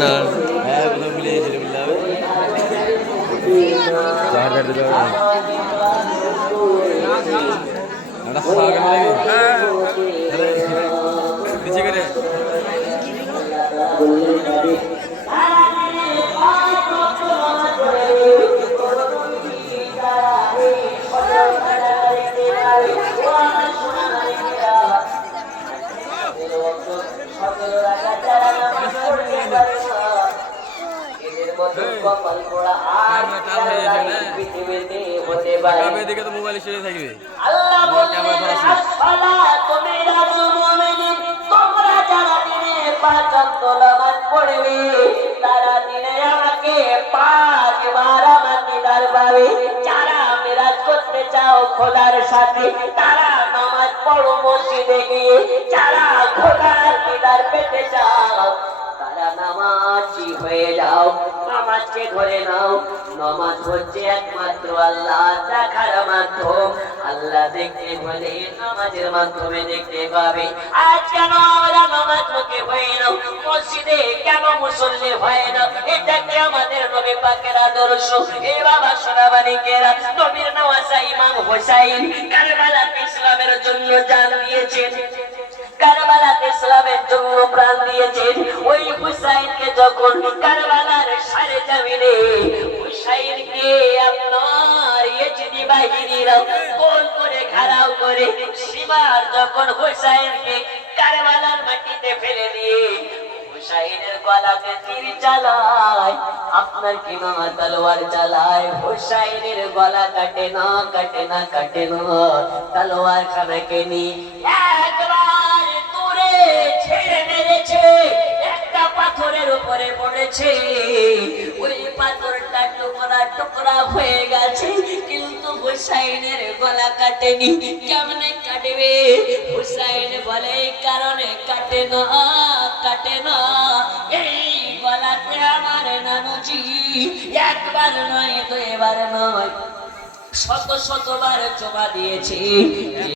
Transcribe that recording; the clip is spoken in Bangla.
না হ্যাঁ কোথাও মিলে গেছিল মিলতে হবে চার একটা নিচে করে। দিনে পাঁচ ওয়াক্ত নামাজ পড়বে তারা দিনে আমাকে পাঁচ আমার দিদার পাবে যারা মিরাজ করতে চাও খোদার সাথে তারা নামাজ পড়ো মসজিদে গিয়ে যারা খোদার দিদার পেতে চাও তারা নামাজি হয়ে যাও। নামাজকে ধরে নাও। নামাজ হচ্ছে একমাত্র আল্লাহ, দেখার মাধ্যম। আল্লাহ দেখতে বলে নামাজের মাধ্যমে দেখতে পাবে। আজ কেন আমরা নামাজ মুখে হয়ে না? মসজিদে কেন মুসল্লি হয় না? এটা কি আমাদের নবী পাকের আদর্শ? এ বাবা সোনাবানিকেরা নবীর নওয়াজা ইমাম হোসাইন কারবালাতে ইসলামের জন্য জান দিয়েছেন। কারবালাতে ইসলামের জন্য প্রাণ দিয়েছেন। যখন কারবালার সারে জামিনে হুসাইনকে আপনার ইয়েজিদি বাহিনীরা কোল করে খাড়াও করে, সীমার যখন হুসাইনকে কারবালার মাটিতে ফেলে দিয়ে হুসাইনের গলাতে তীর চালায়, আপনার কি মামা তলোয়ার চালায়? হুসাইনের গলা কাটে না কাটে না কাটে না। তলোয়ার খানাকে নিয়ে পড়েছে ওই পাথরটা টুকরা টুকরা হয়ে গেছে, কিন্তু হুসাইনের গলা কাটেনি। কেমনে কাটবে? হুসাইন বলে এই কারণে কাটে না কাটে না। এই গলাতে আমার নানুজি একবার নয় তো এবার নয়। শত শতবার চোমা দিয়েছি।